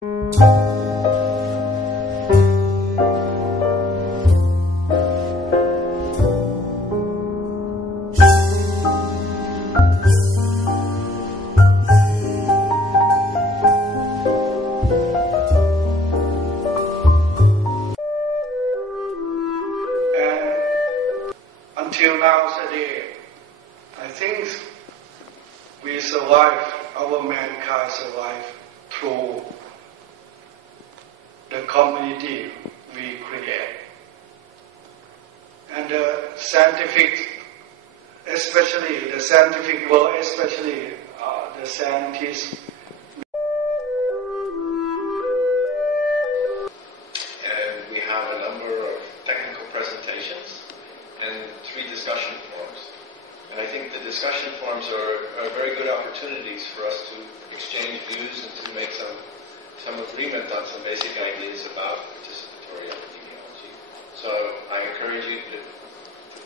Until now today, I think we survive, our mankind survive through the community we create. And the scientific, especially the scientific world, especially the scientists. And we have a number of technical presentations and 3 discussion forums. And I think the discussion forums are very good opportunities for us to exchange views and to make some agreement on some basic ideas about participatory epidemiology. So I encourage you to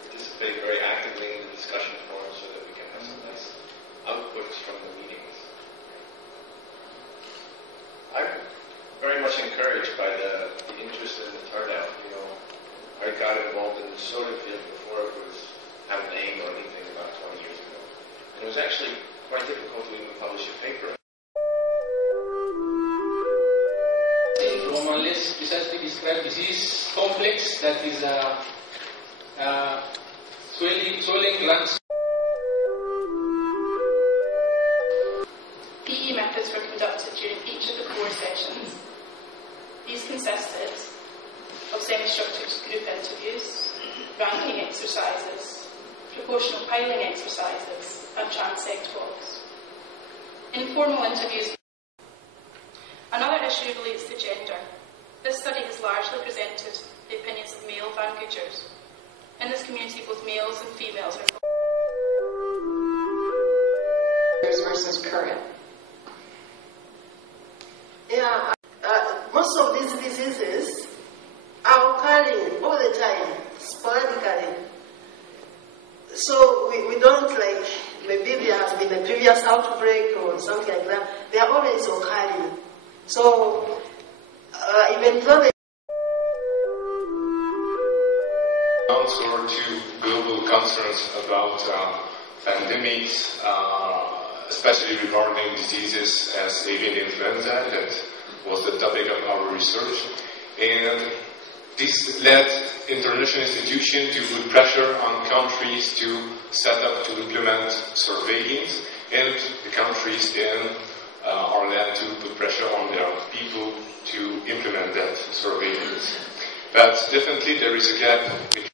participate very actively in the discussion forums so that we can have some nice outputs from the meetings. I'm very much encouraged by the interest in the turnout. I got involved in the soda field before it had a name or anything about 20 years ago. And it was actually quite difficult to even publish a paper. In Roman list, precisely described disease complex that is swelling glands. PE methods were conducted during each of the core sessions. These consisted of semi-structured group interviews, ranking exercises, proportional piling exercises, and transect walks. Informal interviews. Another issue relates to gender. This study has largely presented the opinions of male Van Googers. In this community, both males and females are versus current. Yeah, most of these diseases are occurring all the time, sporadically. So we don't like, maybe there has been a previous outbreak or something like that. They are always occurring. So even though they answer to global concerns about pandemics, especially regarding diseases as avian influenza, that was the topic of our research. And this led international institutions to put pressure on countries to set up, to implement surveillance, and the countries then are led to put pressure on their people to implement that surveillance. But definitely there is a gap between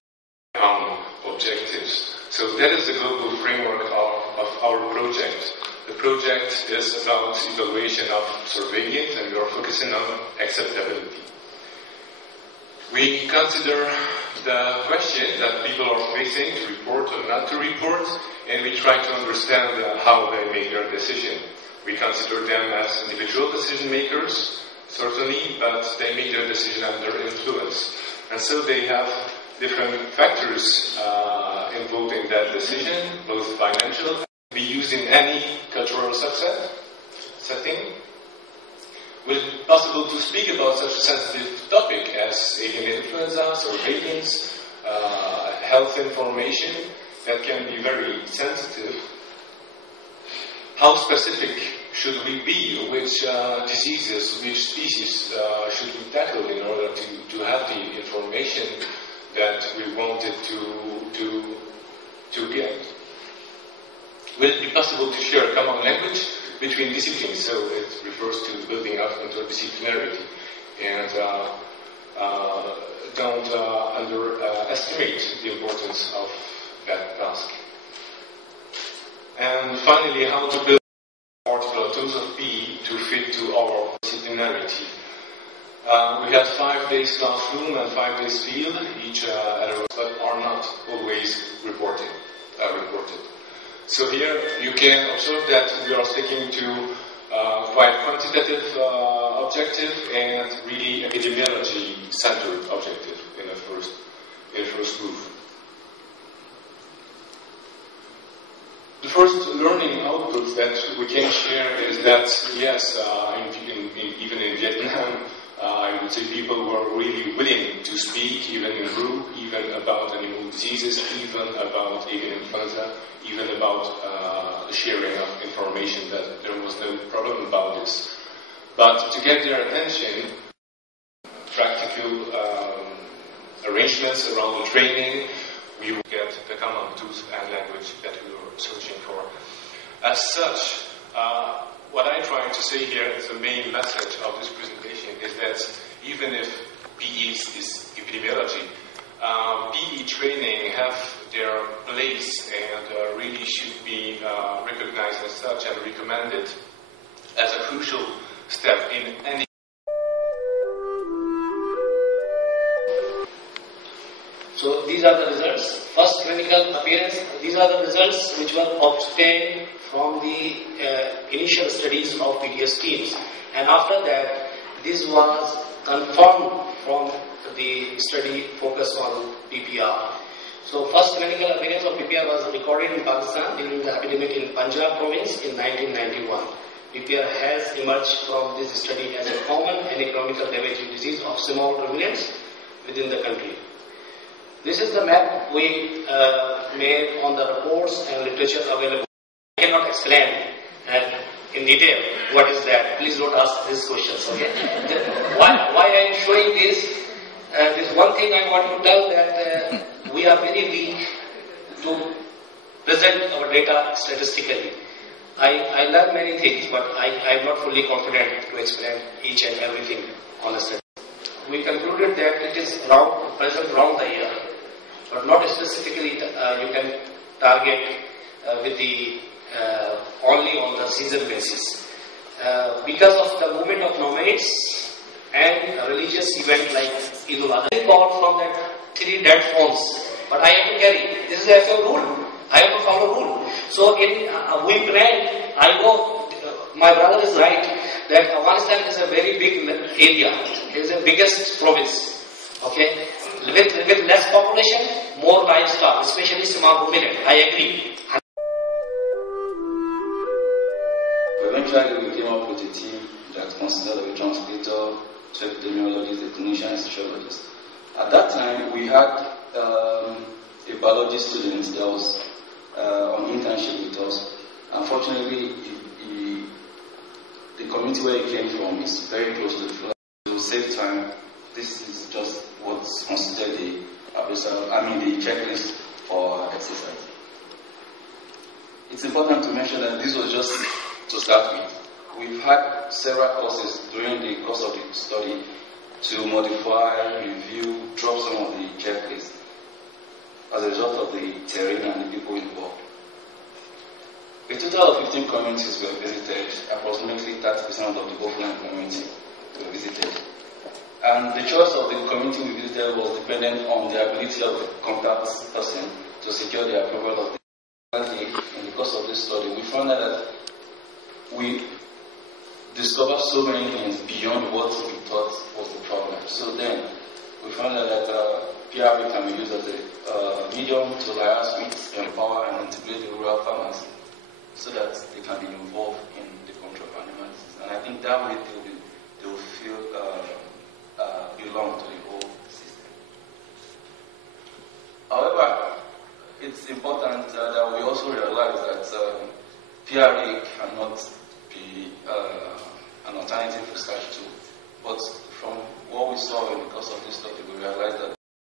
objectives. So that is the global framework of our project. The project is about evaluation of surveillance, and we are focusing on acceptability. We consider the question that people are facing to report or not to report, and we try to understand how they make their decision. We consider them as individual decision makers, certainly, but they make their decision under influence. And so they have different factors involved in that decision, both financial, be used in any cultural setting. Will it be possible to speak about such a sensitive topic as avian influenza, surveillance, health information that can be very sensitive? How specific should we be? Which diseases, which species should we tackle in order to have the information that we wanted to get? Will it be possible to share a common language between disciplines? So it refers to building up interdisciplinarity. And don't underestimate the importance of that task. And finally, how to build particular tools of PE to fit to our disciplinarity. We had 5 days classroom and 5 days field, each but are not always reported. So here you can observe that we are sticking to quite quantitative objective and really epidemiology-centered objective in the first move. The first learning output that we can share is that, yes, even in Vietnam, I would say people were really willing to speak, even in group, even about animal diseases, even about avian influenza, even about the sharing of information, that there was no problem about this. But to get their attention, practical arrangements around the training, we will get the common tools and language that we were searching for. As such, what I try to say here as the main message of this presentation is that even if PE is epidemiology, PE training have their place and really should be recognized as such and recommended as a crucial step in any. So these are the results. First clinical appearance. These are the results which were obtained from the initial studies of PDS teams. And after that, this was confirmed from the study focused on PPR. So first clinical appearance of PPR was recorded in Pakistan during the epidemic in Punjab province in 1991. PPR has emerged from this study as a common and economical damaging disease of small prevalence within the country. This is the map we made on the reports and literature available. I cannot explain in detail what is that. Please don't ask these questions, okay? Why I am showing this? This one thing I want to tell that we are very weak to present our data statistically. I learn many things, but I am not fully confident to explain each and everything on a study. We concluded that it is present around the year, but not specifically you can target with the only on the season basis. Because of the movement of nomads and a religious event like Eid al-Adha. I got from that 3 dead phones, but I have to carry. This is the actual rule. I have to follow rule. So in we planned, I know my brother is right, that Afghanistan is a very big area. It is the biggest province. Okay? With less population, more livestock, especially small ruminant. I agree. Eventually, we came up with a team that considered of a translator, to epidemiologists, a clinician, and sociologist. At that time, we had a biology student that was on internship with us. Unfortunately, the community where he came from is very close to the flood. To save time, this is just what's considered the checklist for exercise. It's important to mention that this was just to start with. We've had several courses during the course of the study to modify, review, drop some of the checklists as a result of the terrain and the people involved. A total of 15 communities were visited. Approximately 30% of the Oakland community were visited. And the choice of the community we visited was dependent on the ability of the contact person to secure the approval of the in the course of this study. We found out that we discovered so many things beyond what we thought was the problem. So then, we found out that PRP can be used as a medium to liaise with, empower, and integrate the rural farmers so that they can be involved in the control of animal disease. And I think that way they will feel belong to the whole system. However, it's important that we also realize that PRA cannot be an alternative research tool. But from what we saw in the course of this study,